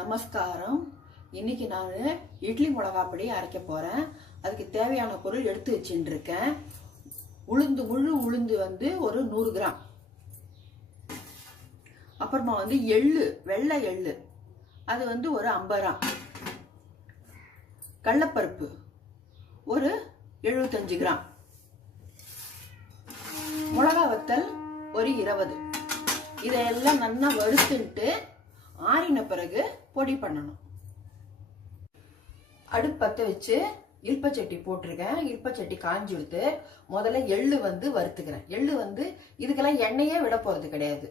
நமஸ்காரம். இன்னைக்கு நான் இட்லி மிளகா பொடி அரைக்க போறேன். அதுக்கு தேவையான பொருள் எடுத்து வச்சுட்டு இருக்கேன். முழு உளுந்து வந்து ஒரு 100 கிராம். அப்புறமா வந்து எள்ளு, வெள்ளை எள்ளு, அது வந்து ஒரு 50 கிராம். கடலைப்பருப்பு ஒரு 75 கிராம். மிளகா வத்தல் ஒரு 20. இதெல்லாம் நல்லா வறுத்துட்டு ஆறின பிறகு பொடி பண்ணணும். அடுப்பு பற்ற வச்சு இல்பச்சட்டி போட்டிருக்கேன். இல்பச்சட்டி காஞ்சி எடுத்து முதல்ல எள்ளு வந்து வறுத்துக்கிறேன். எள்ளு வந்து இதுக்கெல்லாம் எண்ணெயே விட போறது கிடையாது.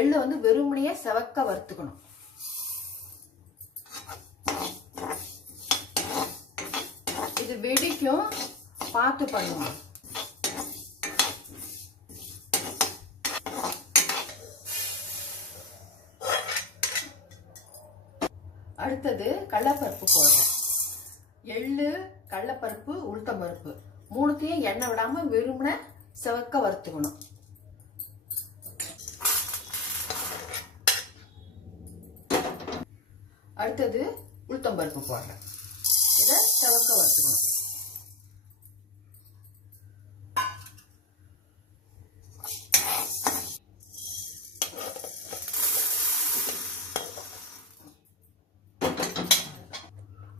எள்ளு வந்து வெறுமனையே செவக்க வறுத்துக்கணும். இது வெடிக்கும், பார்த்து பண்ணுவோம். அடுத்தது கடலைப்பருப்பு போடுறேன். எள்ளு, கடலைப்பருப்பு, உளுத்தம்பருப்பு மூணுத்தையும் எண்ணெய் விடாம வெறுமனே செவக்க வறுத்துக்கணும். அடுத்தது உளுத்தம்பருப்பு போடுறேன். இதை செவக்க வறுத்துக்கணும்.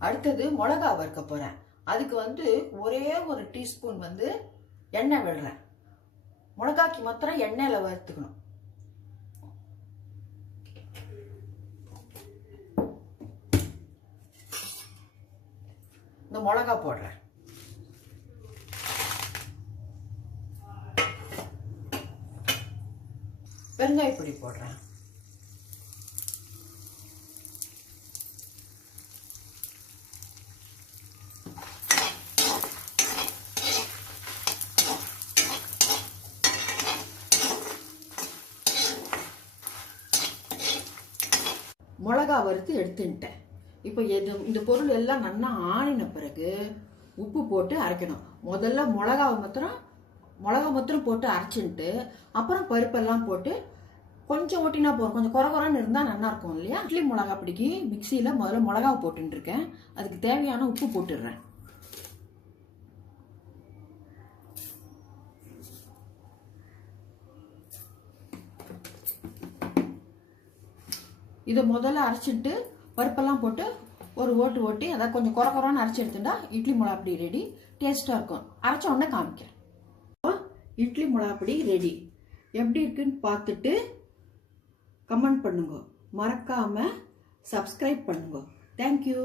அடுத்தது மிளகா வறுக்க போறேன். அதுக்கு வந்து ஒரே ஒரு டீஸ்பூன் வந்து எண்ணெய் விடுறேன். மிளகாக்கு மாத்திரம் எண்ணெயில வறுத்துக்கணும். இந்த மிளகா போடுறேன். பெருங்காயப்பொடி போடுறேன். மிளகா வறுத்து எடுத்துட்டேன். இப்போ இந்த பொருள் எல்லாம் நல்லா ஆறின பிறகு உப்பு போட்டு அரைக்கணும். முதல்ல மிளகா மாத்திரம் போட்டு அரைச்சிட்டு அப்புறம் பருப்பெல்லாம் போட்டு கொஞ்சம் ஓட்டினா போதும். கொஞ்சம் குறைன்னு இருந்தால் நல்லா இருக்கும் இல்லையா? இட்லி மிளகா பிடிக்கி மிக்சியில் முதல்ல மிளகாவை போட்டுட்டு இருக்கேன். அதுக்கு தேவையான உப்பு போட்டுடுறேன். இதை முதல்ல அரைச்சிட்டு பருப்பெல்லாம் போட்டு ஒரு ஓட்டி அதை கொஞ்சம் குறைன்னு அரைச்சி எடுத்துட்டா இட்லி மிளகாப்பொடி ரெடி. டேஸ்ட்டாக இருக்கும். அரைச்ச உடனே காமிக்கிறேன். இட்லி மிளகாப்பொடி ரெடி. எப்படி இருக்குன்னு பார்த்துட்டு கமெண்ட் பண்ணுங்க. மறக்காம சப்ஸ்கிரைப் பண்ணுங்க. தேங்க்யூ.